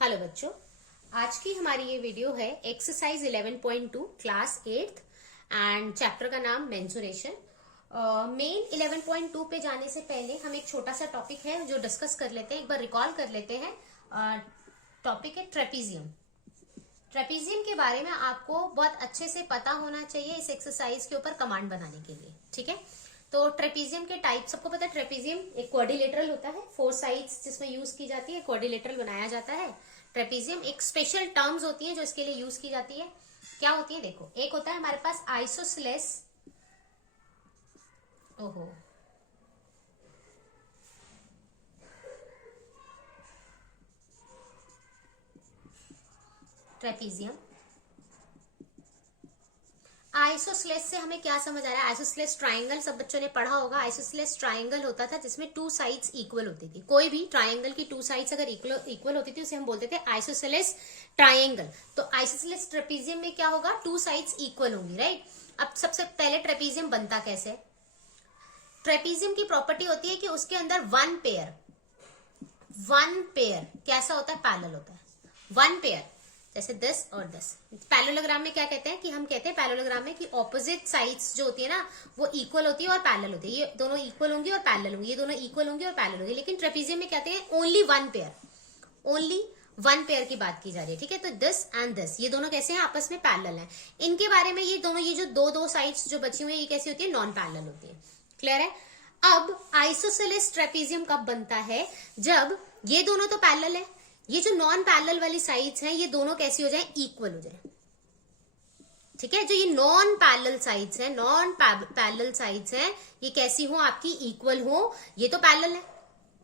Hello बच्चों, आज की हमारी ये वीडियो है exercise 11.2 class 8th and chapter का नाम मेंसुरेशन। मेन 11.2 पे जाने से पहले हम एक छोटा सा टॉपिक है जो डिस्कस कर लेते हैं, एक बार रिकॉल कर लेते हैं। टॉपिक है ट्रेपीजियम। ट्रेपीजियम के बारे में आपको बहुत अच्छे से पता होना चाहिए इस एक्सरसाइज के ऊपर कमांड बनाने के लिए। ठीक है, तो ट्रेपीजियम के टाइप सबको पता है। ट्रेपीजियम एक क्वाड्रिलेटरल होता है, 4 साइड्स जिसमें यूज की जाती है, क्वाड्रिलेटरल बनाया जाता है। ट्रेपीजियम एक स्पेशल टर्म्स होती है जो इसके लिए यूज की जाती है। क्या होती है देखो, एक होता है हमारे पास आइसोसेलेस, ओहो ट्रेपीजियम। आइसोसेलेस से हमें क्या समझ आ रहा है? आइसोसेलेस ट्राइंगल सब बच्चों ने पढ़ा होगा। आइसोसेलेस ट्राइंगल होता था जिसमें 2 साइड्स इक्वल होती थी। कोई भी ट्राइंगल की 2 साइड्स अगर इक्वल होती थी उसे हम बोलते थे आइसोसेलेस ट्राइंगल। तो आइसोसेलेस ट्रेपीजियम में क्या होगा? 2 साइड्स इक्वल होंगी, राइट। अब सबसे पहले ट्रेपीजियम बनता कैसे? ट्रेपीजियम की प्रॉपर्टी होती है कि उसके अंदर वन पेयर कैसा होता है? पैरेलल होता है। वन पेयर जैसे दिस और दिस। पैरेललोग्राम में क्या कहते हैं कि हम कहते हैं पैरेललोग्राम में कि ऑपोजिट साइड्स जो होती है ना वो इक्वल होती है और पैरेलल होती है। ये दोनों इक्वल होंगी और पैरेलल होंगी, ये दोनों इक्वल होंगी और पैरेलल होंगी। लेकिन ट्रेपीजियम में कहते हैं ओनली वन पेयर की बात की जा रही है। ठीक है, तो दिस एंड दिस ये दोनों कैसे हैं? आपस में पैरेलल हैं। इनके बारे में ये दोनों, ये जो दो साइड्स जो बची हुई है ये कैसी होती है? नॉन पैरेलल होती है। क्लियर है? अब आइसोसेलेस ट्रेपीजियम कब बनता है? जब ये दोनों तो पैरेलल है, ये जो नॉन पैरेलल वाली साइड्स हैं ये दोनों कैसी हो जाए? इक्वल हो जाए। ठीक है, जो ये नॉन पैरेलल साइड्स हैं ये कैसी हो? आपकी इक्वल हो। ये तो पैरेलल है,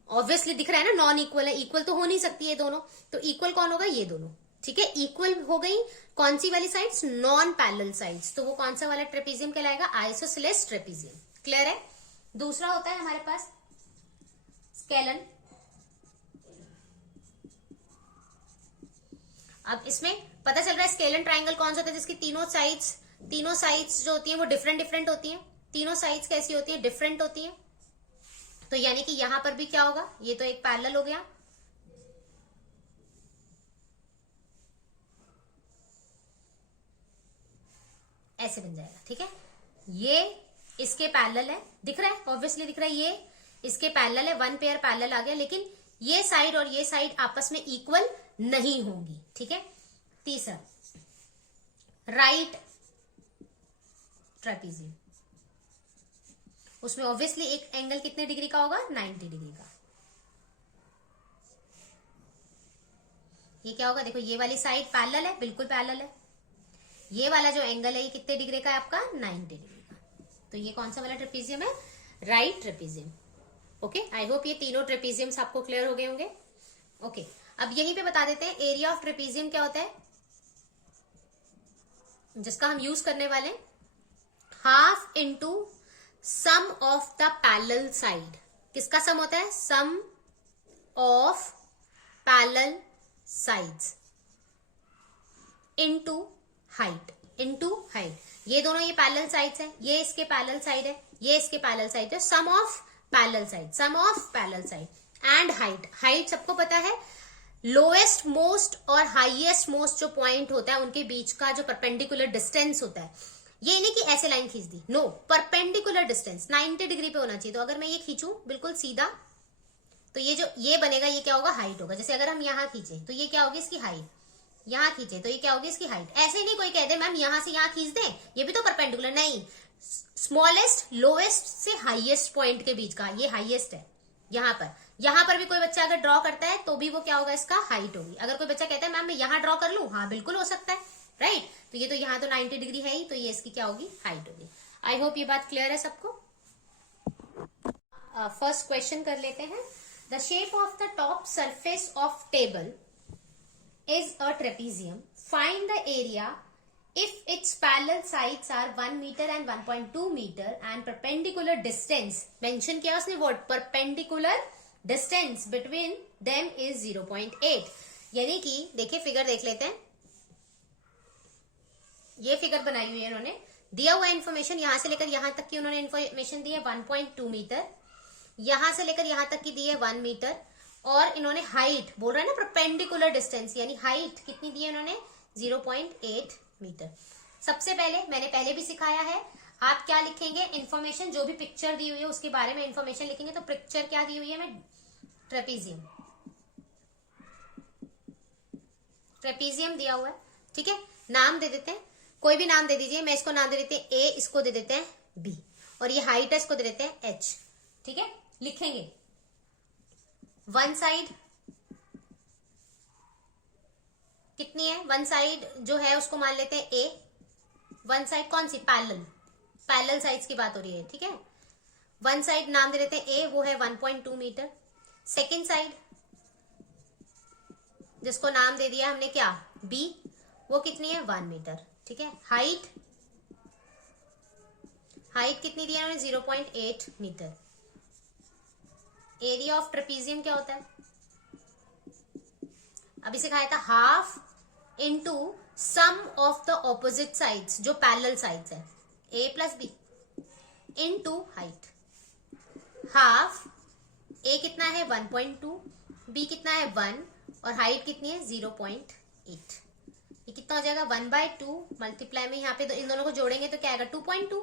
ऑब्वियसली दिख रहा है ना, नॉन इक्वल है, इक्वल तो हो नहीं सकती ये दोनों। तो इक्वल कौन होगा? ये दोनों। ठीक है, इक्वल हो गई कौन सी वाली साइड्स? Non parallel sides. तो वो कौन सा वाला ट्रेपीजियम कहलाएगा? Isosceles trapezium. क्लियर है? दूसरा होता है हमारे पास स्केलन। अब इसमें पता चल रहा है स्केलन ट्राइंगल कौन सा होता है जिसकी तीनों साइड्स जो होती हैं वो डिफरेंट होती हैं। तीनों साइड्स कैसी होती हैं? डिफरेंट होती हैं। तो यानी कि यहां पर भी क्या होगा? ये तो एक पैरेलल हो गया, ऐसे बन जाएगा। ठीक है, ये इसके पैरेलल है, दिख रहा है, ऑब्वियसली दिख रहा है, ये इसके पैरेलल है, वन पेयर पैरेलल आ गया। लेकिन ये साइड और ये साइड आपस में इक्वल नहीं होंगी। ठीक है, तीसरा राइट ट्रेपीजियम। उसमें ऑब्वियसली एक एंगल कितने डिग्री का होगा? 90 डिग्री का। ये क्या होगा? देखो, ये वाली साइड पैरेलल है, बिल्कुल पैरेलल है। ये वाला जो एंगल है ये कितने डिग्री का है आपका? 90 डिग्री का। तो ये कौन सा वाला ट्रेपीजियम है? Right trapezium. Okay, I hope ये तीनों ट्रेपीजियम्स आपको क्लियर हो गए होंगे। ओके, अब यहीं पे बता देते हैं एरिया ऑफ ट्रेपीजियम क्या होता है जिसका हम यूज करने वाले हैं। Half into sum of the parallel side. किसका सम होता है? Sum of parallel sides into height. ये दोनों ये पैरेलल साइड्स हैं, ये इसके पैरेलल साइड है, ये इसके पैरेलल साइड है। Sum of parallel side and height सबको पता है। लोएस्ट मोस्ट और हाईएस्ट मोस्ट जो पॉइंट होता है उनके बीच का जो परपेंडिकुलर डिस्टेंस होता है, ये नहीं कि ऐसे लाइन खींच दी, नो, परपेंडिकुलर डिस्टेंस 90 डिग्री पे होना चाहिए। तो अगर मैं ये खींचूं बिल्कुल सीधा तो ये जो ये बनेगा ये क्या होगा? हाइट होगा। जैसे अगर हम यहां खींचे तो ये क्या होगी? इसकी हाइट। यहां खींचे तो ये क्या होगी? इसकी हाइट। ऐसे नहीं कोई कह दे मैम यहां से यहां खींच दे, ये भी तो परपेंडिकुलर नहीं। स्मॉलेस्ट लोएस्ट से हाईएस्ट पॉइंट के बीच का ये हाईएस्ट है। यहां पर भी कोई बच्चा अगर ड्रॉ करता है तो भी वो क्या होगा? इसका हाइट होगी। अगर कोई बच्चा कहता है मैम मैं यहां ड्रॉ कर लूं, हाँ बिल्कुल हो सकता है, राइट। तो ये तो यहां तो 90 डिग्री है ही, तो ये इसकी क्या होगी? हाइट होगी। आई होप ये बात क्लियर है सबको। फर्स्ट क्वेश्चन कर लेते हैं। The shape of the top surface of table is a trapezium. Find the area if its parallel sides are 1 meter and 1.2 meter and perpendicular distance, mention किया उसने word perpendicular distance between them is 0.8। यानी कि देखिए figure देख लेते हैं। ये figure बनाई हुई है इन्होंने, दिया हुआ इन्फॉर्मेशन यहां से लेकर यहां तक की उन्होंने इन्फॉर्मेशन दी है 1.2 मीटर, यहां से लेकर यहां तक की दी है 1 मीटर, और इन्होंने हाइट बोल रहे हैं ना परपेंडिकुलर डिस्टेंस, यानी हाइट कितनी दी है इन्होंने 0.8 मीटर। सबसे पहले मैंने पहले भी सिखाया है, आप क्या लिखेंगे, इंफॉर्मेशन जो भी पिक्चर दी हुई है उसके बारे में इंफॉर्मेशन लिखेंगे। तो पिक्चर क्या दी हुई है, मैं ट्रेपीजियम, ट्रेपीजियम दिया हुआ है, ठीक है। नाम दे देते हैं, कोई भी नाम दे दीजिए, मैं इसको नाम दे देते हैं ए, इसको दे देते हैं बी, और ये हाइट है इसको दे देते हैं एच, ठीक है। लिखेंगे वन साइड कितनी है, वन साइड जो है उसको मान लेते हैं ए, वन साइड कौन सी, पैरेलल, पैरेलल साइड्स की बात हो रही है, ठीक है। वन साइड नाम दे देते हैं ए, वो है 1.2 मीटर। सेकेंड साइड जिसको नाम दे दिया हमने क्या, बी, वो कितनी है 1 मीटर, ठीक है। हाइट, हाइट कितनी दी है उन्होंने 0.8 मीटर। एरिया ऑफ ट्रेपीजियम क्या होता है, अभी सिखाया था, half into sum of the opposite sides, जो पैरेलल साइड्स है, a plus b into height. Half, a कितना है 1.2, बी कितना है 1, और हाइट कितनी है 0.8। ये कितना हो जाएगा 1/2 मल्टीप्लाई में यहाँ पे इन दोनों को जोड़ेंगे तो क्या आएगा 2.2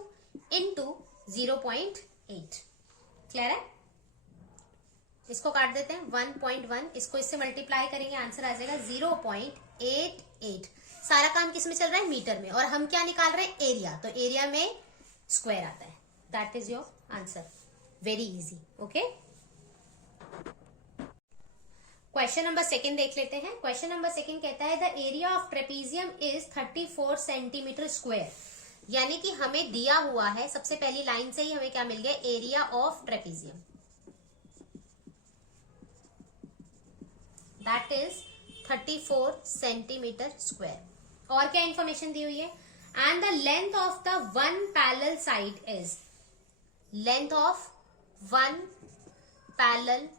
इंटू 0.8। क्लियर है, इसको काट देते हैं 1.1, इसको इससे मल्टीप्लाई करेंगे आंसर आ जाएगा 0.88। सारा काम किस में चल रहा है, मीटर में, और हम क्या निकाल रहे हैं, एरिया, तो एरिया में स्क्वायर आता है। That is your answer, very easy. Okay, question number second देख लेते हैं। क्वेश्चन नंबर सेकंड कहता है the area of trapezium is 34 centimetre square, यानी कि हमें दिया हुआ है, सबसे पहली लाइन से ही हमें क्या मिल गया, area of trapezium, that is 34 centimetre square. और क्या इंफॉर्मेशन दी हुई है, and the length of the one parallel side is, length of one parallel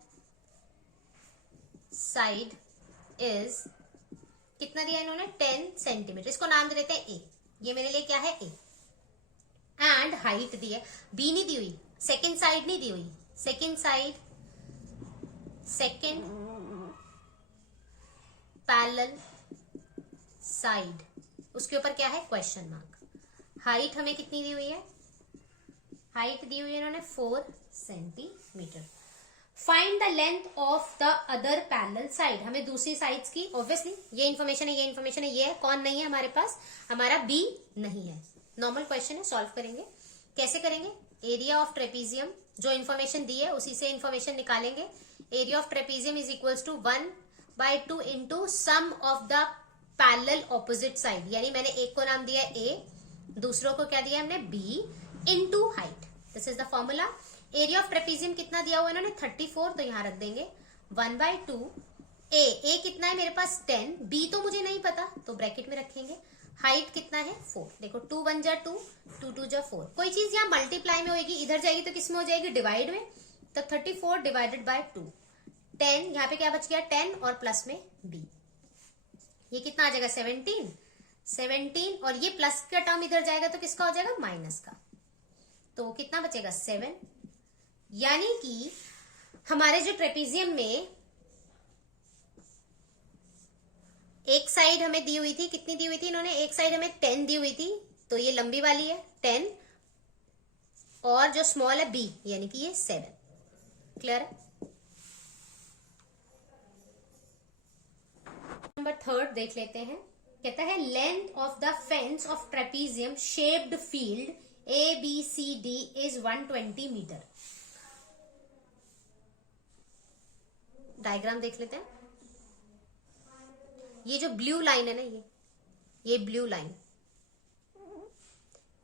side is कितना दिया इन्होंने 10 सेंटीमीटर, इसको नाम दे देते हैं ए, ये मेरे लिए क्या है ए। एंड हाइट दी है, बी नहीं दी हुई, सेकेंड साइड नहीं दी हुई, second side, second parallel side, उसके ऊपर क्या है क्वेश्चन मार्क। हाइट हमें कितनी दी हुई है, हाइट दी हुई है इन्होंने 4 centimetre. Find the length of the other parallel side, हमें दूसरी साइड्स की, ऑब्वियसली ये इन्फॉर्मेशन है, ये इन्फॉर्मेशन है, ये है, कौन नहीं है हमारे पास, हमारा बी नहीं है। नॉर्मल क्वेश्चन है, सॉल्व करेंगे। कैसे करेंगे, एरिया ऑफ ट्रेपीजियम, जो इन्फॉर्मेशन दी है उसी से इन्फॉर्मेशन निकालेंगे। Area of trapezium is equals to 1/2 into sum of the parallel opposite side, यानी मैंने एक को नाम दिया ए, दूसरों को क्या दिया हमने B, into height, this is the formula. Area of trapezium कितना दिया हुआ है इन्होंने 34, तो यहां रख देंगे 1/2, ए कितना है मेरे पास 10, बी तो मुझे नहीं पता तो ब्रैकेट में रखेंगे। हाइट कितना है 4, देखो 2 1 जा 2, 2 2 जा 4, कोई चीज यहाँ मल्टीप्लाई में होगी, इधर जाएगी तो किस में हो जाएगी, डिवाइड में, तो 34 डिवाइडेड बाय 2, 10, यहाँ पे क्या बच गया 10 और प्लस में बी, ये कितना आ जाएगा 17, और ये प्लस का टर्म इधर जाएगा तो किसका हो जाएगा, माइनस का, तो कितना बचेगा 7। यानी कि हमारे जो ट्रेपीजियम में एक साइड हमें दी हुई थी, कितनी दी हुई थी इन्होंने, एक साइड हमें 10 दी हुई थी, तो ये लंबी वाली है 10, और जो स्मॉल है बी, यानी कि ये 7। क्लियर है। नंबर थर्ड देख लेते हैं, कहता है length of the fence of trapezium shaped field ABCD is 120 metre. Diagram देख लेते हैं। ये जो ब्लू लाइन है ना, ये ब्लू लाइन,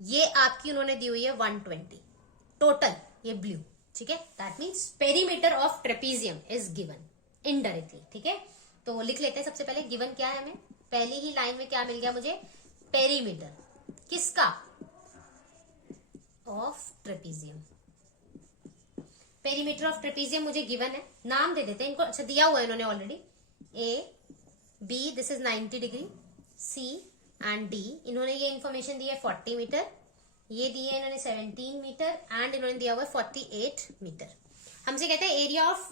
ये आपकी उन्होंने दी हुई है 120 टोटल, ये ब्लू, ठीक है। That means perimeter of trapezium is given indirectly, ठीक है। तो लिख लेते हैं, सबसे पहले गिवन क्या है हमें, पहली ही लाइन में क्या मिल गया मुझे, पेरीमीटर किसका, of trapezium, perimeter of trapezium मुझे गिवन है, नाम दे देते हैं इनको, अच्छा दिया हुआ है इन्होंने already, A B this is 90 degree, C and D, इन्होंने ये इन्फॉर्मेशन दी है 40 मीटर, ये दी है इन्होंने 17 मीटर, एंड इन्होंने दिया हुआ है 48 मीटर। हमसे कहते हैं एरिया ऑफ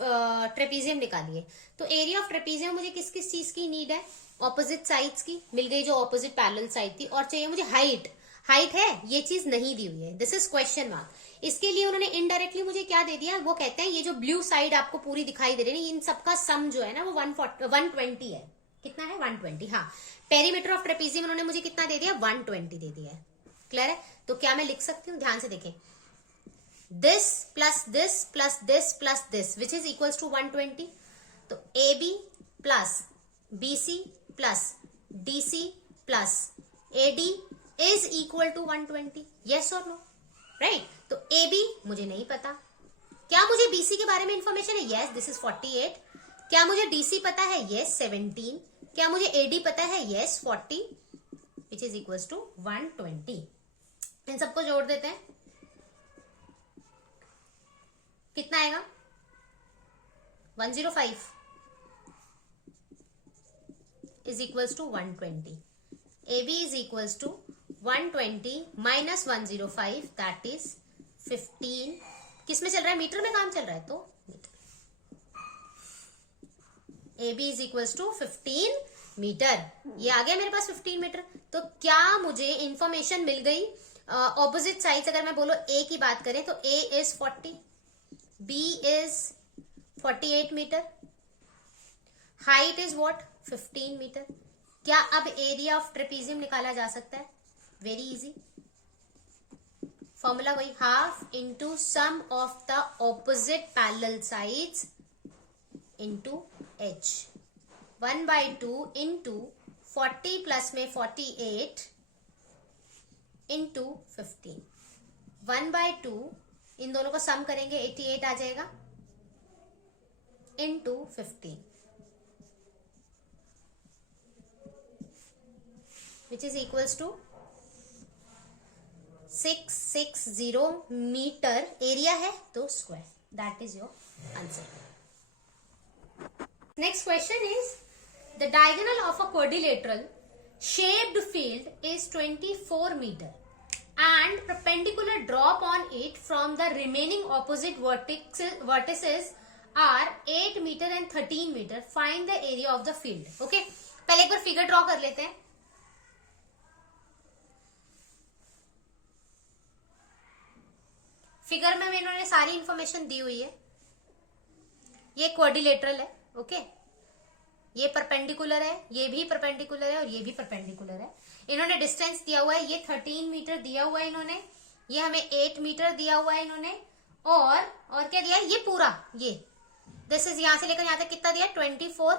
ट्रेपीजियम निकालिए। तो एरिया ऑफ ट्रेपीजियम मुझे किस किस चीज की नीड है, ऑपोजिट साइड्स की मिल गई जो ऑपोजिट पैरेलल साइड थी, और चाहिए मुझे हाइट। हाइट है, ये चीज नहीं दी हुई है, दिस इज क्वेश्चन मार्क। इसके लिए उन्होंने इनडायरेक्टली मुझे क्या दे दिया, वो कहते हैं ये जो ब्लू साइड आपको पूरी दिखाई दे रही है इन सबका सम जो है ना वो 120 है। कितना है, 120। हाँ, पेरीमीटर ऑफ ट्रेपीजियम उन्होंने मुझे कितना दे दिया, 120 दे दिया है। क्लियर है? तो क्या मैं लिख सकती हूँ, ध्यान से देखें, this plus this plus this plus this which is equals to 120। तो A B plus B C plus D C plus A D is equal to 120। Yes और नो, राइट? तो ए बी मुझे नहीं पता। क्या मुझे बीसी के बारे में इंफॉर्मेशन है? Yes, this is 48। क्या मुझे डीसी पता है? यस, 17। क्या मुझे एडी पता है? Yes, 40 which is equals to 120। इन सबको जोड़ देते हैं, कितना आएगा, 105 is equals to 120. AB is equals to 120 minus 105 that is 15। किस में चल रहा है, मीटर में काम चल रहा है तो metre. AB is equals to 15 metre. ये आ गया मेरे पास 15 मीटर। तो क्या मुझे इंफॉर्मेशन मिल गई ऑपोजिट साइड्स? अगर मैं बोलो A की बात करें तो A is 40, B is 48 metre, height is what, 15 metre. क्या अब एरिया ऑफ ट्रेपीजियम निकाला जा सकता है? वेरी इजी, फॉर्मूला वही, half into sum of the opposite parallel sides into H, 1/2 into 40 plus में 48 इंटू 15, 1/2 इन दोनों को सम करेंगे 88 आ जाएगा into 15 which is equals to 660 metre. Area है तो square, that is your answer. Next question is the diagonal of a quadrilateral shaped field is 24 meter and perpendicular drop on it from the remaining opposite vertices are 8 meter and 13 meter. Find the area of the field. Okay, पहले एक बार figure draw कर लेते हैं। Figure में इन्होंने सारी information दी हुई है। ये क्वाड्रिलेटरल है, ओके, ये परपेंडिकुलर है, ये भी परपेंडिकुलर है और ये भी परपेंडिकुलर है। इन्होंने डिस्टेंस दिया हुआ है, ये 13 मीटर दिया हुआ है इन्होंने, ये हमें 8 मीटर दिया हुआ है इन्होंने, और क्या दिया है, ये पूरा ये दिस इज यहां से लेकर यहां तक कितना दिया, 24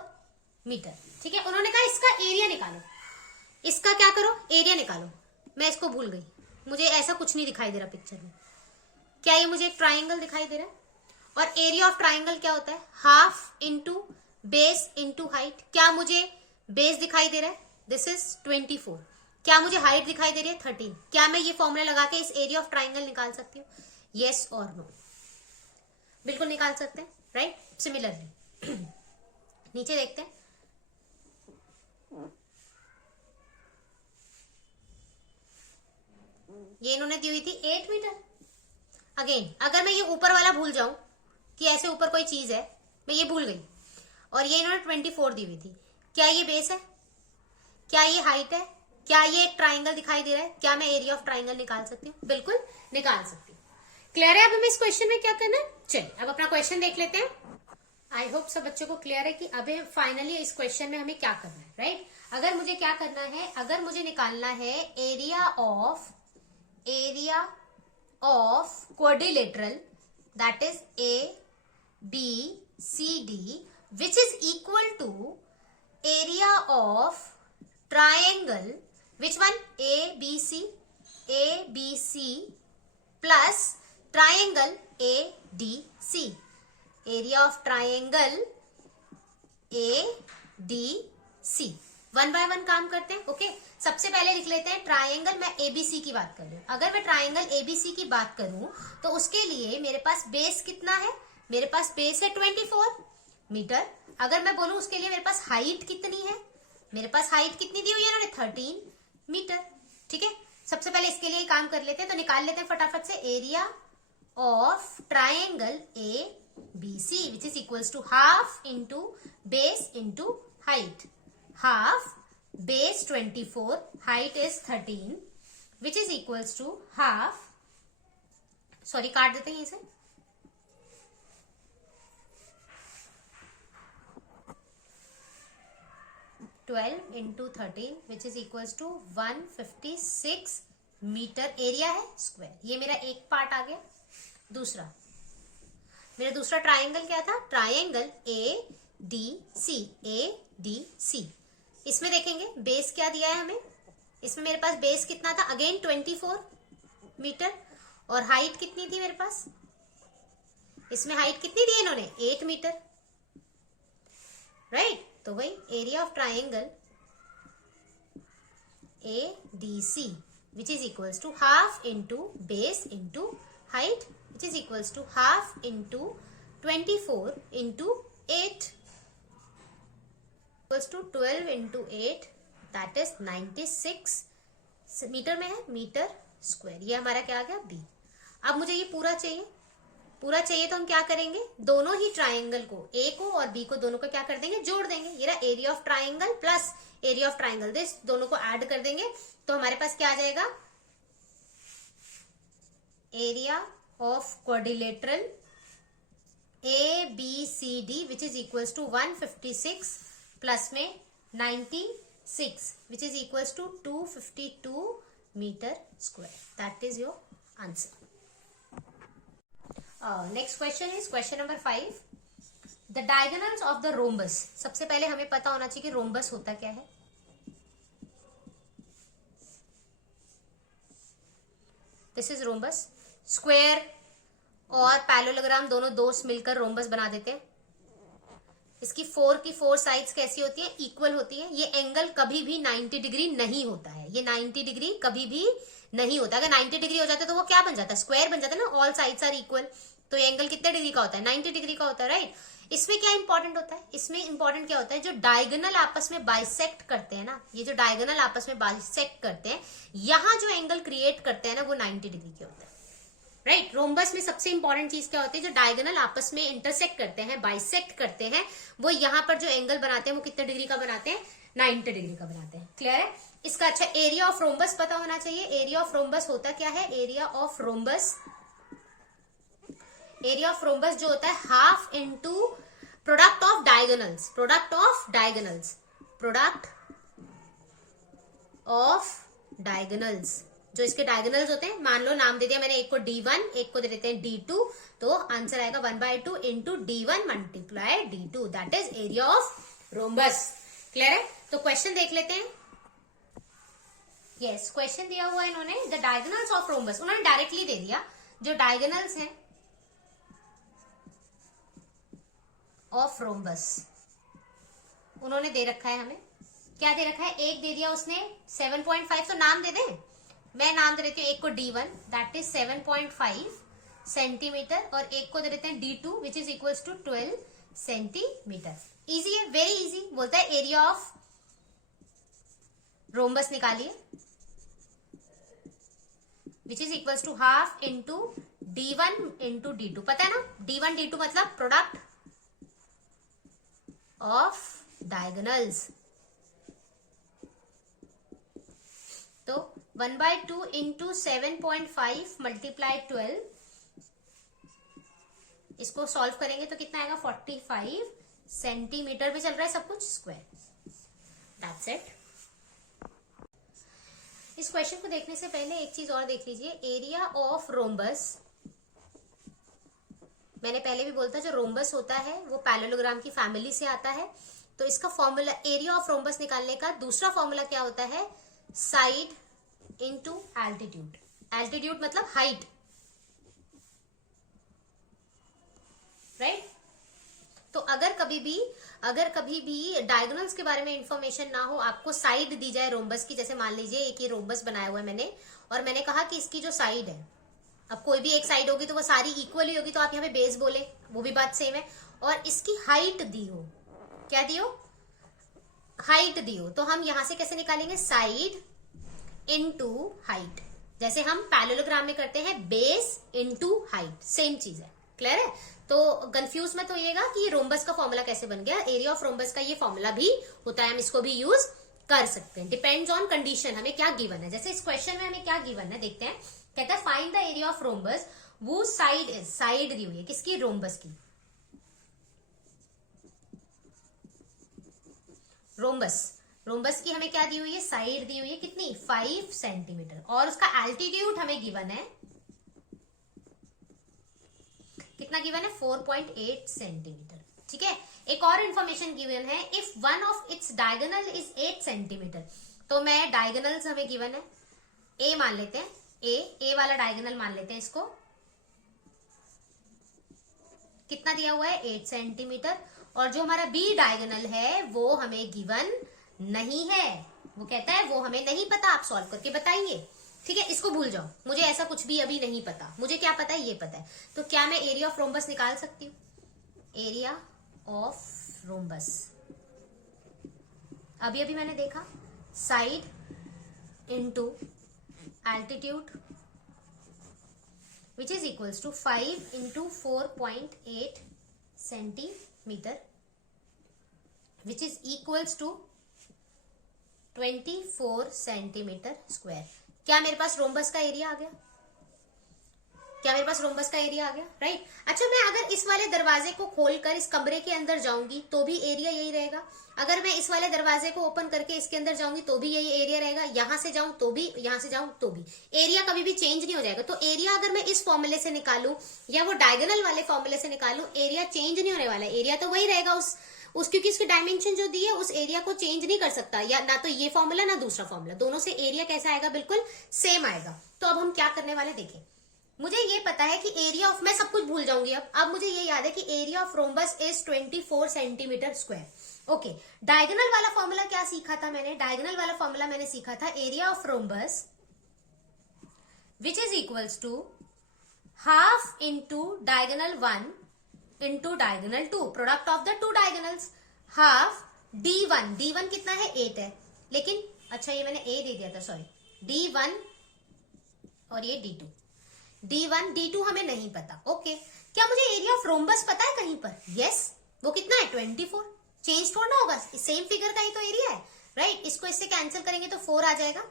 मीटर। ठीक है, उन्होंने कहा इसका एरिया निकालो। इसका क्या करो, एरिया निकालो। मैं इसको भूल गई, मुझे ऐसा कुछ नहीं दिखाई दे रहा पिक्चर में। क्या ये मुझे एक ट्राइंगल दिखाई दे रहा है? और एरिया ऑफ ट्राइंगल क्या होता है, half into base into height. क्या मुझे बेस दिखाई दे रहा है, दिस इज 24। क्या मुझे हाइट दिखाई दे रही है, 13। क्या मैं ये फॉर्मूला लगा के इस एरिया ऑफ ट्राइंगल निकाल सकती हूँ? यस और नो, बिल्कुल निकाल सकते हैं, राइट। सिमिलरली नीचे देखते हैं, ये इन्होंने दी हुई थी 8 मीटर। अगेन अगर मैं ये ऊपर वाला भूल जाऊं कि ऐसे ऊपर कोई चीज है, मैं ये भूल गई, और ये इन्होंने 24 दी हुई थी, क्या ये बेस है, क्या ये हाइट है, क्या ये एक ट्राइंगल दिखाई दे रहा है? क्या मैं एरिया ऑफ ट्राइंगल निकाल सकती हूँ? बिल्कुल निकाल सकती हूँ। क्लियर है? अब हमें इस क्वेश्चन में क्या करना है, चलिए अब अपना क्वेश्चन देख लेते हैं। आई होप सब बच्चों को क्लियर है कि अब फाइनली इस क्वेश्चन में हमें क्या करना है, राइट। अगर मुझे क्या करना है, अगर मुझे निकालना है area of quadrilateral that is A B C D which is equal to area of triangle, which one, ABC plus triangle ADC, area of triangle ADC। One by one काम करते हैं, ओके। सबसे पहले लिख लेते हैं ट्राइंगल, मैं ABC की बात कर रही हूं। अगर मैं ट्राइंगल एबीसी की बात करूं तो उसके लिए मेरे पास बेस कितना है, मेरे पास बेस है 24 मीटर। अगर मैं बोलूं उसके लिए मेरे पास हाइट कितनी है, मेरे पास हाइट कितनी दी हुई है इन्होंने, 13 मीटर। ठीक है, सबसे पहले इसके लिए काम कर लेते हैं, तो निकाल लेते हैं फटाफट से area of triangle A BC which is equals to half into base into height. Half base 24, height is 13 which is equals to half, sorry काट देते हैं इसे, twelve into 13 which is equals to 156 metre area है square. ये मेरा एक part आ गया. दूसरा, मेरा दूसरा ट्राइंगल क्या था? Triangle ADC. ADC इसमें देखेंगे बेस क्या दिया है हमें. इसमें मेरे पास बेस कितना था? Again 24 metre. और हाइट कितनी थी मेरे पास? इसमें हाइट कितनी दी इन्होंने? 8 मीटर. राइट. तो वही area of triangle ADC which is equals to half into base into height which is equals to half into 24 into 8 equals to 12 into 8 that is 96 metre में है, मीटर स्क्वायर. ये हमारा क्या आ गया? B. अब मुझे ये पूरा चाहिए. पूरा चाहिए तो हम क्या करेंगे? दोनों ही ट्राइंगल को, A को और B को, दोनों को क्या कर देंगे? जोड़ देंगे. ये रहा area of triangle plus area of triangle, this दोनों को ऐड कर देंगे तो हमारे पास क्या आ जाएगा? Area of quadrilateral ABCD which is equals to 156 plus में 96 which is equals to 252 metre square. That is your answer. Next question is question number 5. The diagonals of the rhombus. सबसे पहले हमें पता होना चाहिए कि रोम्बस होता क्या है. This is rhombus. स्क्वायर और पैरेललोग्राम दोनों दोस्त मिलकर रोम्बस बना देते हैं. इसकी 4 की 4 साइड्स कैसी होती है? इक्वल होती है. ये एंगल कभी भी 90 डिग्री नहीं होता है. ये 90 डिग्री कभी भी नहीं होता. अगर 90 डिग्री हो जाता है तो वो क्या बन जाता है? स्क्वायर बन जाता है ना. All sides are equal. तो ये एंगल कितने डिग्री का होता है? 90 डिग्री का होता है. राइट. इसमें क्या इंपॉर्टेंट होता है? इसमें इंपॉर्टेंट क्या होता है? जो डायगोनल आपस में बाइसेक्ट करते हैं ना, ये जो डायगोनल आपस में बाइसेक्ट करते हैं, यहां जो एंगल क्रिएट करते हैं ना, वो 90 डिग्री के होता है. राइट. रोम्बस में सबसे इंपॉर्टेंट चीज क्या होती है? जो डायगोनल आपस में इंटरसेक्ट करते हैं, बाइसेक्ट करते हैं, वो यहाँ पर जो एंगल बनाते हैं वो कितने डिग्री का बनाते हैं? 90 डिग्री का बनाते हैं. क्लियर है. इसका अच्छा एरिया ऑफ रोम्बस पता होना चाहिए. एरिया ऑफ रोम्बस होता क्या है? Area of rhombus, area of rhombus जो होता है half into product of diagonals. Product of diagonals, product of diagonals. जो इसके डायगोनल्स होते हैं, मान लो नाम दे दिया मैंने, एक को D1, एक को दे देते हैं D2, तो आंसर आएगा 1/2 into D1 multiply D2. That is area of rhombus. Clear है. तो क्वेश्चन देख लेते हैं. यस, क्वेश्चन दिया हुआ है इन्होंने, द डायगोनल्स ऑफ रोम्बस. उन्होंने डायरेक्टली दे दिया जो डायगोनल्स हैं ऑफ रोम्बस, उन्होंने दे रखा है हमें. क्या दे रखा है? एक दे दिया उसने 7.5, तो नाम दे दें. मैं नाम दे देती हूँ. एक को D1 दैट इज 7.5 सेंटीमीटर, और एक को दे देते हैं D2 which is equals to 12 centimetre. Easy है, वेरी इजी. बोलता है एरिया ऑफ रोम्बस निकालिए which is equals to half into D1 into D2. पता है ना, D1 D2 मतलब प्रोडक्ट ऑफ डायगोनल्स. तो 1/2 इंटू 7.5 मल्टीप्लाई 12, इसको सॉल्व करेंगे तो कितना आएगा? 45 सेंटीमीटर भी चल रहा है सब कुछ स्क्वायर. That's it. इस क्वेश्चन को देखने से पहले एक चीज और देख लीजिए. एरिया ऑफ रोम्बस, मैंने पहले भी बोला था जो रोम्बस होता है वो पैरेललोग्राम की फैमिली से आता है. तो इसका फॉर्मूला, एरिया ऑफ रोम्बस निकालने का दूसरा फॉर्मूला क्या होता है? Side into altitude. एल्टीट्यूड मतलब हाइट. राइट. तो अगर कभी भी डायगोनल्स के बारे में इंफॉर्मेशन ना हो, आपको साइड दी जाए रोम्बस की, जैसे मान लीजिए एक ये रोम्बस बनाया हुआ है मैंने, और मैंने कहा कि इसकी जो साइड है, अब कोई भी एक साइड होगी तो वो सारी इक्वल ही होगी, तो आप यहाँ पे बेस बोले, वो भी बात सेम है. और इसकी हाइट दी हो, क्या दी हो? हाइट दी हो. तो हम यहां से कैसे निकालेंगे? Side into height. जैसे हम पैरेललोग्राम में करते हैं बेस इंटू हाइट, सेम चीज है. क्लियर है? तो कंफ्यूज मत होइएगा कि ये रोम्बस का फॉर्मूला कैसे बन गया। एरिया ऑफ रोम्बस का ये फॉर्मूला भी होता है, हम इसको भी यूज कर सकते हैं। डिपेंड्स ऑन कंडीशन, हमें क्या गिवन है। जैसे इस क्वेश्चन में हमें क्या गिवन है देखते हैं। कहता है find the area of rhombus वो साइड इज, साइड दी हुई है किसकी, रोम्बस की। रोम्बस की हमें क्या दी हुई है, साइड दी हुई है कितनी, 5 सेंटीमीटर, और उसका एल्टीट्यूड हमें गिवन है कितना गिवन है, 4.8 सेंटीमीटर। ठीक है, एक और इंफॉर्मेशन गिवन है, if one of its diagonal is 8 centimetre. तो मैं डायगोनल्स हमें गिवन है, ए मान लेते हैं, ए वाला डायगोनल मान लेते हैं इसको, कितना दिया हुआ है, 8 सेंटीमीटर। और जो हमारा बी डायगोनल है वो हमें गिवन नहीं है, वो कहता है वो हमें नहीं पता, आप सॉल्व करके बताइए। ठीक है, इसको भूल जाओ, मुझे ऐसा कुछ भी अभी नहीं पता, मुझे क्या पता है, ये पता है। तो क्या मैं एरिया ऑफ रोम्बस निकाल सकती हूँ, एरिया ऑफ रोम्बस, अभी अभी मैंने देखा, side into altitude which is equals to 5 into 4.8 centimeter which is equals to 24 centimetre square. क्या मेरे पास रोम्बस का एरिया आ गया, क्या मेरे पास रोम्बस का एरिया आ गया, राइट। अच्छा, मैं अगर इस वाले दरवाजे को खोलकर इस कमरे के अंदर जाऊंगी तो भी एरिया यही रहेगा, अगर मैं इस वाले दरवाजे को ओपन करके इसके अंदर जाऊंगी तो भी यही एरिया रहेगा, यहां से जाऊं तो भी, यहां से जाऊं तो भी, एरिया कभी भी चेंज नहीं हो जाएगा। तो एरिया अगर मैं इस फॉर्मूले से निकालूं या वो डायगोनल वाले फॉर्मूले से निकालूं, एरिया चेंज नहीं होने वाला, एरिया तो वही रहेगा उस क्योंकि इसकी डायमेंशन जो दी है उस एरिया को चेंज नहीं कर सकता, या ना तो ये फॉर्मूला ना दूसरा फॉर्मूला, दोनों से एरिया कैसा आएगा, बिल्कुल सेम आएगा। तो अब हम क्या करने वाले देखें, मुझे ये पता है कि एरिया ऑफ, मैं सब कुछ भूल जाऊंगी अब मुझे ये याद है कि area of rhombus is 24 centimetre square. Okay, diagonal वाला फॉर्मूला क्या सीखा था मैंने, डायगोनल वाला फॉर्मूला मैंने सीखा था area of rhombus which is equals to half into diagonal 1 into diagonal 2, product of the two diagonals, half D1 कितना है, 8 है, लेकिन अच्छा ये मैंने A दे दिया था, सॉरी, D1 और ये D1 D2 हमें नहीं पता। ओके, क्या मुझे एरिया ऑफ रोम्बस पता है कहीं पर, यस, वो कितना है, 24, चेंज थोड़ा होगा, सेम फिगर का ही तो एरिया है, राइट। इसको इससे कैंसिल करेंगे तो 4 आ जाएगा,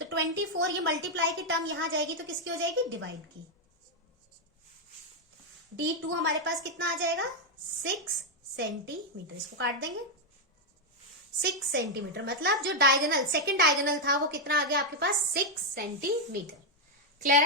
तो 24, ये मल्टीप्लाई की टर्म यहां जाएगी तो किसकी हो जाएगी, डिवाइड की। D2 हमारे पास कितना आ जाएगा, 6 सेंटीमीटर, इसको काट देंगे, 6 सेंटीमीटर, मतलब जो डायगोनल सेकंड डायगोनल था वो कितना आ गया आपके पास, 6 सेंटीमीटर। क्लियर है?